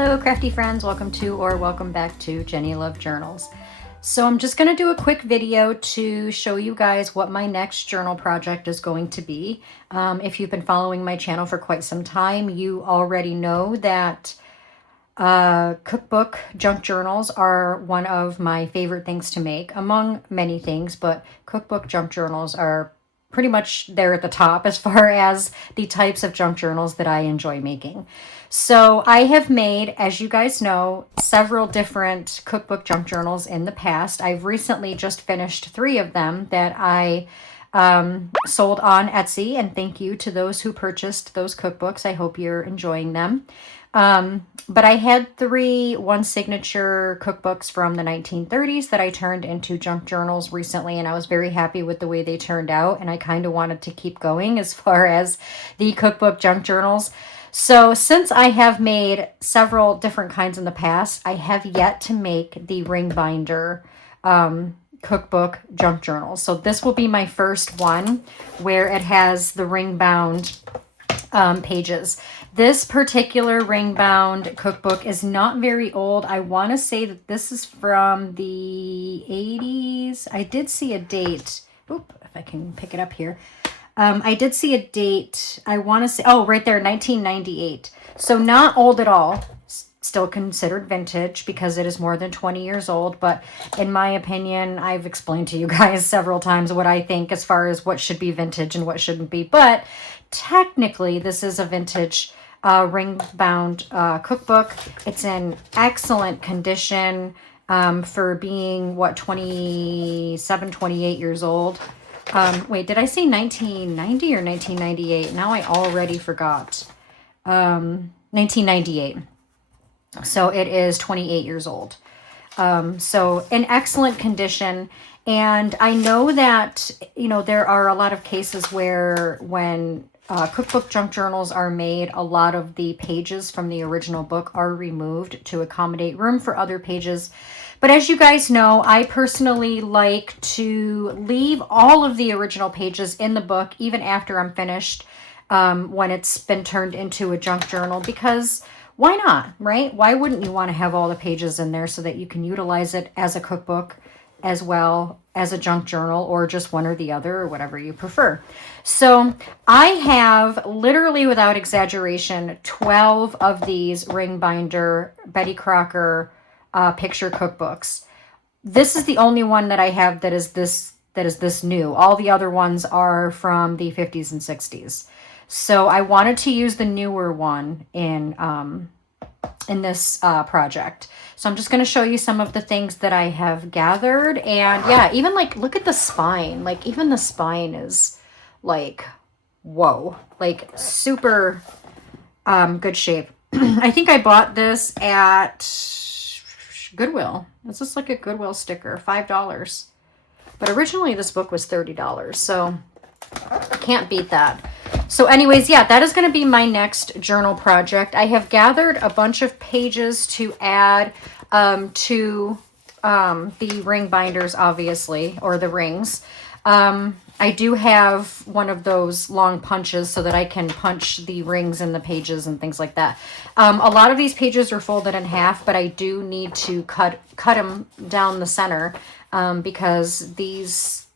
Hello crafty friends, welcome to or welcome back to Jenny Love Journals. So I'm just going to do a quick video to show you guys what my next journal project is going to be. If you've been following my channel for quite some time, you already know that cookbook junk journals are one of my favorite things to make, among many things, but cookbook junk journals are pretty much there at the top as far as the types of junk journals that I enjoy making. So I have made, as you guys know, several different cookbook junk journals in the past. I've recently just finished 3 of them that I sold on Etsy, and thank you to those who purchased those cookbooks. I hope you're enjoying them. But I had 3 one signature cookbooks from the 1930s that I turned into junk journals recently, and I was very happy with the way they turned out, and I kind of wanted to keep going as far as the cookbook junk journals. So since I have made several different kinds in the past, I have yet to make the ring binder cookbook junk journal. So this will be my first one where it has the ring bound pages. This particular ring bound cookbook is not very old. I want to say that this is from the 80s. I did see a date. Oop, if I can pick it up here. I did see a date. I want to say, oh, right there, 1998. So not old at all. Still considered vintage because it is more than 20 years old. But in my opinion, I've explained to you guys several times what I think as far as what should be vintage and what shouldn't be. But technically, this is a vintage ring-bound cookbook. It's in excellent condition for being, what, 27, 28 years old. Wait, did I say 1990 or 1998? Now I already forgot. 1998. So it is 28 years old. So in excellent condition. And I know that, you know, there are a lot of cases where when cookbook junk journals are made, a lot of the pages from the original book are removed to accommodate room for other pages. But as you guys know, I personally like to leave all of the original pages in the book, even after I'm finished, when it's been turned into a junk journal, because why not, right? Why wouldn't you want to have all the pages in there so that you can utilize it as a cookbook as well as a junk journal, or just one or the other, or whatever you prefer. So I have, literally without exaggeration, 12 of these ring binder Betty Crocker picture cookbooks. This is the only one that I have that is this new. All the other ones are from the 50s and 60s. So I wanted to use the newer one in this project. So I'm just going to show you some of the things that I have gathered. And yeah, even like, look at the spine. Like, even the spine is like, whoa, like super good shape. I think I bought this at Goodwill. This is like a Goodwill sticker, $5. But originally this book was $30. So can't beat that. So anyways, yeah, that is going to be my next journal project. I have gathered a bunch of pages to add to the ring binders, obviously, or the rings. I do have one of those long punches so that I can punch the rings in the pages and things like that. A lot of these pages are folded in half, but I do need to cut them down the center because these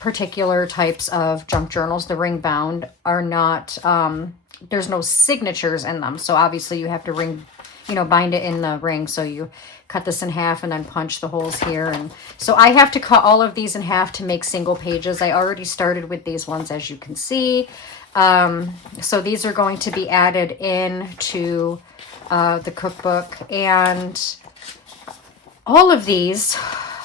particular types of junk journals, the ring bound, are not, there's no signatures in them. So obviously you have to bind it in the ring. So you cut this in half and then punch the holes here. And so I have to cut all of these in half to make single pages. I already started with these ones, as you can see. So these are going to be added into the cookbook, and all of these,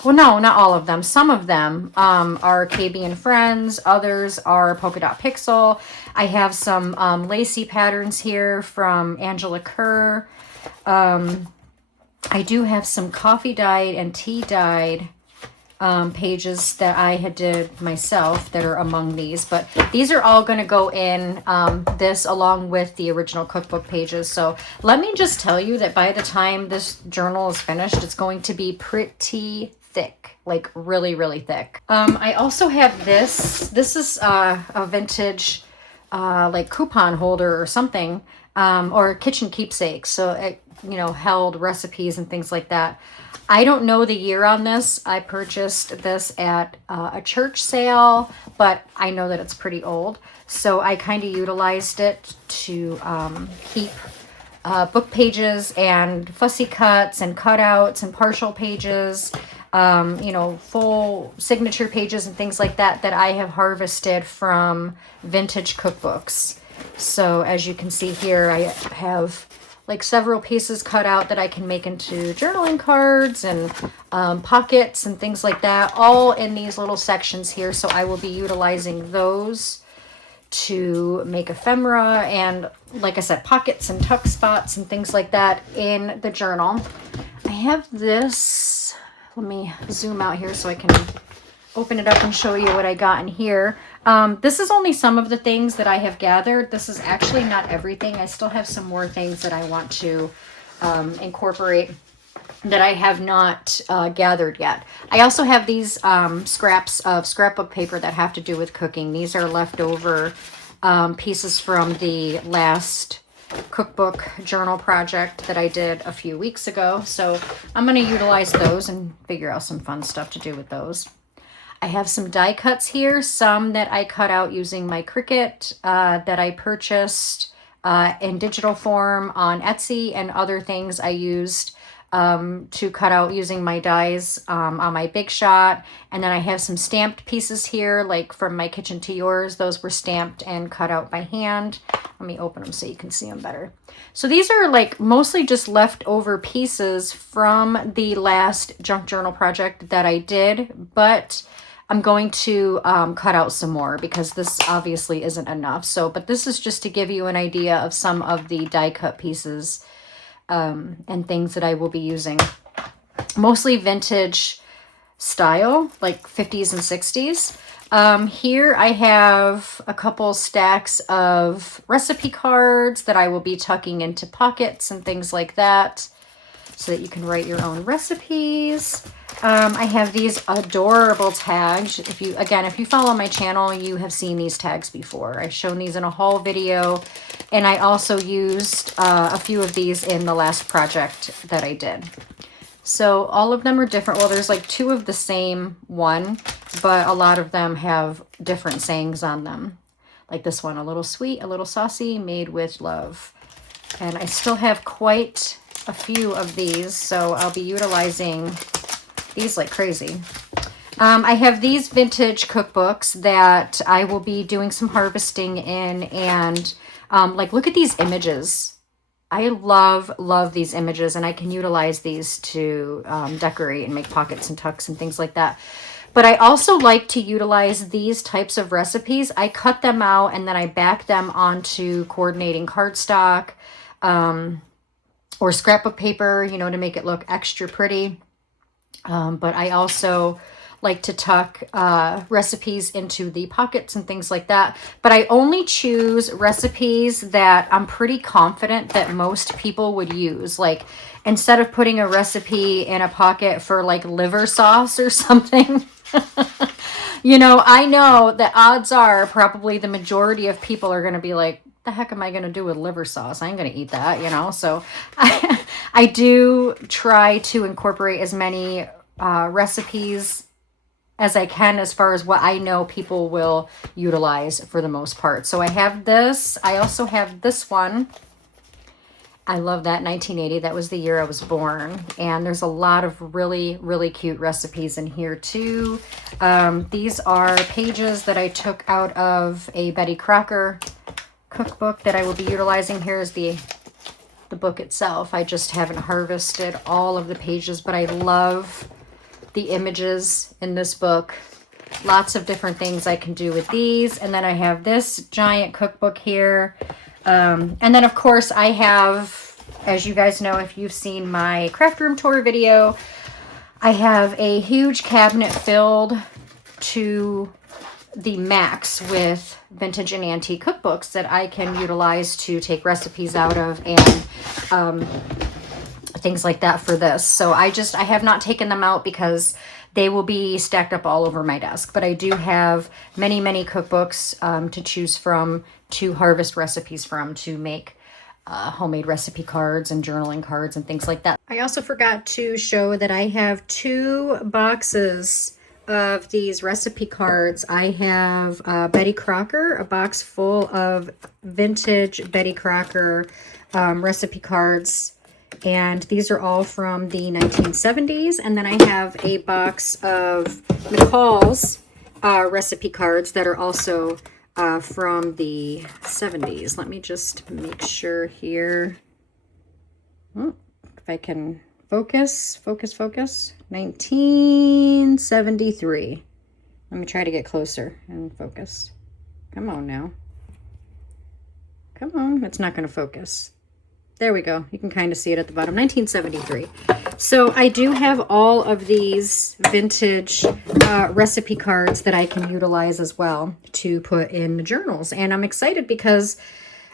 well, no, not all of them. Some of them are KB and Friends. Others are Polka Dot Pixel. I have some lacy patterns here from Angela Kerr. I do have some coffee dyed and tea dyed pages that I had did myself that are among these. But these are all going to go in this along with the original cookbook pages. So let me just tell you that by the time this journal is finished, it's going to be pretty thick, like really, really thick. I also have this. This is a vintage like coupon holder or something. or kitchen keepsakes. So it, you know, held recipes and things like that. I don't know the year on this. I purchased this at a church sale, but I know that it's pretty old. So I kind of utilized it to keep book pages and fussy cuts and cutouts and partial pages, you know, full signature pages and things like that that I have harvested from vintage cookbooks. So as you can see here, I have like several pieces cut out that I can make into journaling cards and pockets and things like that, all in these little sections here. So I will be utilizing those to make ephemera and, like I said, pockets and tuck spots and things like that in the journal. I have this, let me zoom out here so I can open it up and show you what I got in here. This is only some of the things that I have gathered. This is actually not everything. I still have some more things that I want to incorporate that I have not gathered yet. I also have these scraps of scrapbook paper that have to do with cooking. These are leftover pieces from the last cookbook journal project that I did a few weeks ago. So I'm going to utilize those and figure out some fun stuff to do with those. I have some die cuts here, some that I cut out using my Cricut that I purchased in digital form on Etsy, and other things I used to cut out using my dies on my Big Shot. And then I have some stamped pieces here, like from My Kitchen to Yours. Those were stamped and cut out by hand. Let me open them so you can see them better. So these are like mostly just leftover pieces from the last junk journal project that I did, but I'm going to cut out some more because this obviously isn't enough. So, but this is just to give you an idea of some of the die cut pieces and things that I will be using. Mostly vintage style, like 50s and 60s. Here I have a couple stacks of recipe cards that I will be tucking into pockets and things like that, so that you can write your own recipes. I have these adorable tags. If you follow my channel, you have seen these tags before. I've shown these in a haul video, and I also used a few of these in the last project that I did. So all of them are different. Well, there's like two of the same one, but a lot of them have different sayings on them. Like this one, a little sweet, a little saucy, made with love. And I still have quite a few of these, so I'll be utilizing these like crazy. I have these vintage cookbooks that I will be doing some harvesting in, and like, look at these images. I love these images, and I can utilize these to decorate and make pockets and tucks and things like that. But I also like to utilize these types of recipes. I cut them out and then I back them onto coordinating cardstock or scrapbook paper, you know, to make it look extra pretty. But I also like to tuck recipes into the pockets and things like that. But I only choose recipes that I'm pretty confident that most people would use. Like, instead of putting a recipe in a pocket for like liver sauce or something, you know, I know that odds are probably the majority of people are going to be like, the heck am I going to do with liver sauce? I ain't going to eat that, you know? So I do try to incorporate as many recipes as I can, as far as what I know people will utilize for the most part. So I have this. I also have this one. I love that, 1980. That was the year I was born. And there's a lot of really, really cute recipes in here too. These are pages that I took out of a Betty Crocker cookbook that I will be utilizing. Here is the book itself. I just haven't harvested all of the pages, but I love the images in this book. Lots of different things I can do with these. And then I have this giant cookbook here. And then of course I have, as you guys know, if you've seen my craft room tour video, I have a huge cabinet filled to the max with vintage and antique cookbooks that I can utilize to take recipes out of and things like that for this. So I have not taken them out because they will be stacked up all over my desk. But I do have many, many cookbooks to choose from, to harvest recipes from, to make homemade recipe cards and journaling cards and things like that. I also forgot to show that I have 2 boxes of these recipe cards. I have Betty Crocker, a box full of vintage Betty Crocker recipe cards. And these are all from the 1970s. And then I have a box of McCall's recipe cards that are also from the 70s. Let me just make sure here. Oh, if I can focus. 1973. Let me try to get closer and focus. Come on now. Come on. It's not going to focus. There we go. You can kind of see it at the bottom. 1973. So I do have all of these vintage recipe cards that I can utilize as well to put in the journals. And I'm excited because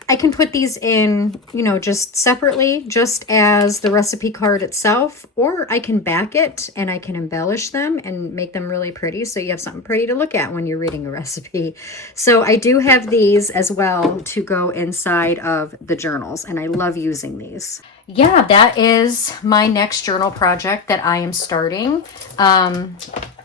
I can put these in, you know, just separately, just as the recipe card itself, or I can back it and I can embellish them and make them really pretty so you have something pretty to look at when you're reading a recipe. So I do have these as well to go inside of the journals, and I love using these. Yeah, that is my next journal project that I am starting.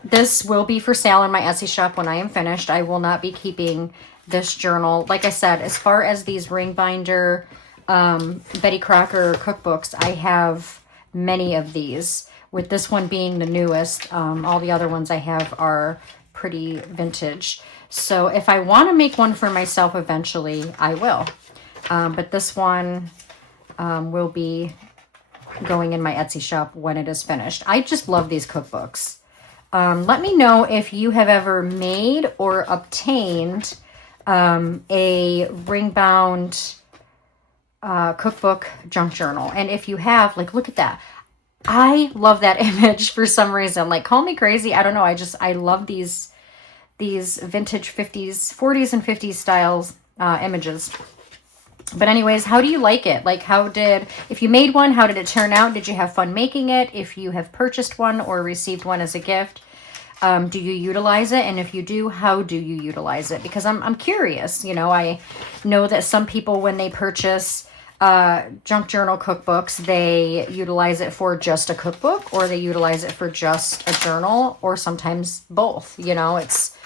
This will be for sale in my Etsy shop when I am finished. I will not be keeping this journal. Like I said, as far as these ring binder Betty Crocker cookbooks, I have many of these, with this one being the newest. All the other ones I have are pretty vintage. So if I want to make one for myself eventually, I will. But this one will be going in my Etsy shop when it is finished. I just love these cookbooks. Let me know if you have ever made or obtained a ring-bound cookbook junk journal. And if you have, like, look at that. I love that image for some reason. Like, call me crazy. I don't know. I love these vintage 50s, 40s and 50s styles images. But anyways, how do you like it? Like, if you made one, how did it turn out? Did you have fun making it? If you have purchased one or received one as a gift, do you utilize it? And if you do, how do you utilize it? Because I'm curious. You know, I know that some people, when they purchase junk journal cookbooks, they utilize it for just a cookbook, or they utilize it for just a journal, or sometimes both. You know, it's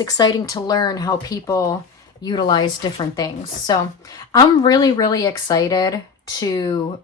exciting to learn how people utilize different things. So I'm really, really excited to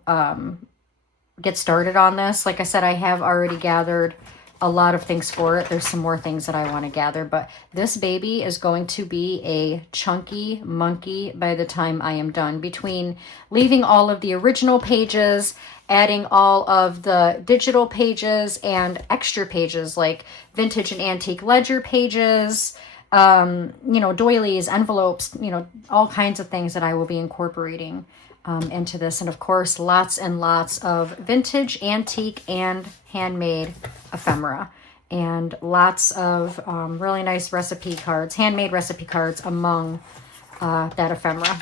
get started on this. Like I said, I have already gathered a lot of things for it. There's some more things that I want to gather, but this baby is going to be a chunky monkey by the time I am done. Between leaving all of the original pages, adding all of the digital pages, and extra pages like vintage and antique ledger pages, you know, doilies, envelopes, you know, all kinds of things that I will be incorporating into this. And of course, lots and lots of vintage, antique, and handmade ephemera, and lots of really nice recipe cards, handmade recipe cards among that ephemera.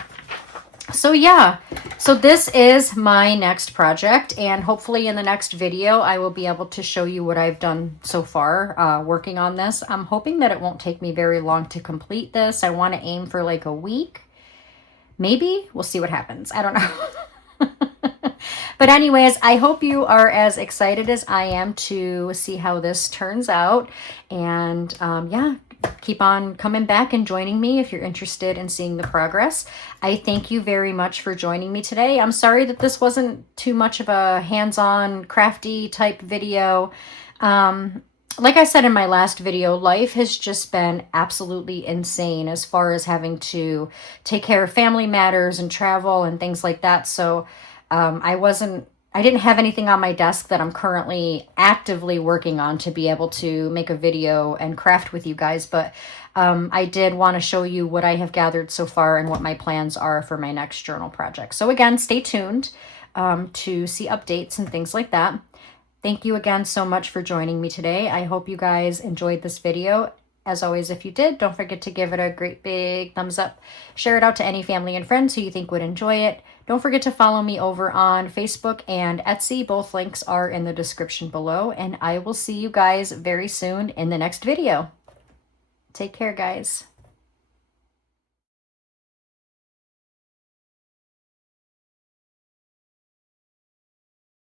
So yeah, so this is my next project, and hopefully in the next video I will be able to show you what I've done so far working on this. I'm hoping that it won't take me very long to complete this. I want to aim for like a week. Maybe. We'll see what happens. I don't know. But anyways, I hope you are as excited as I am to see how this turns out. And yeah, keep on coming back and joining me if you're interested in seeing the progress. I thank you very much for joining me today. I'm sorry that this wasn't too much of a hands-on crafty type video. Like I said in my last video, life has just been absolutely insane as far as having to take care of family matters and travel and things like that. So I didn't have anything on my desk that I'm currently actively working on to be able to make a video and craft with you guys. But I did want to show you what I have gathered so far and what my plans are for my next journal project. So again, stay tuned to see updates and things like that. Thank you again so much for joining me today. I hope you guys enjoyed this video. As always, if you did, don't forget to give it a great big thumbs up. Share it out to any family and friends who you think would enjoy it. Don't forget to follow me over on Facebook and Etsy. Both links are in the description below. And I will see you guys very soon in the next video. Take care, guys.